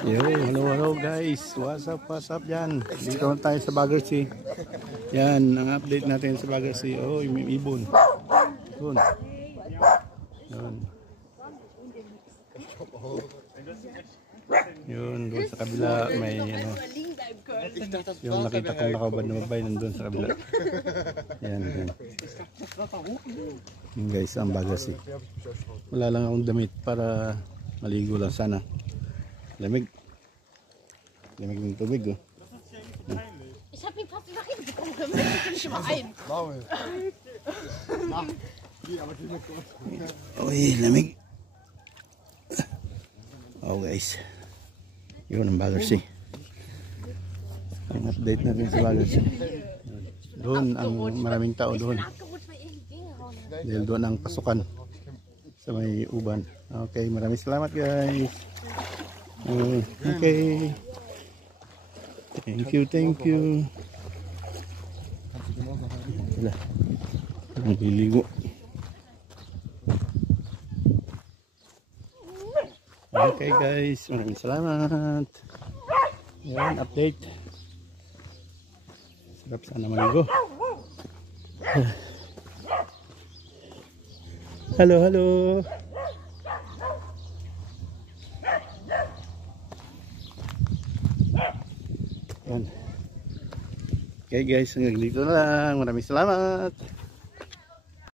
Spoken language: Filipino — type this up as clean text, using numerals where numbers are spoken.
Yo, hello guys. What's up yan? Dito na tayo sa Bagursea. Yan, ang update natin sa Bagursea. Oh, may ibon. Doon. Yun. Yun, doon sa kabila may ano. Yung nakita kong nakabad na mabay nandun sa kabila. Yan, yan. Yun guys, ang Bagursea. Wala lang akong damit para maligo lang sana. Lamig. Lamig ng tubig oh. Ich habe ihn fast nachher bekommen, ich bin schon mal ein. Uy, lamig. Oh guys. Yun ang Bagursea. Ang update natin sa Bagursea. Doon ang maraming tao doon. Dahil doon ang pasukan sa may uban. Okay, maraming salamat guys. Okay. Thank you. Wala. Nagliligo. Okay guys, maraming salamat. Yan, update. Sarap sana maligo. Hello. Yan. Okay guys, hanggang dito na lang. Maraming salamat.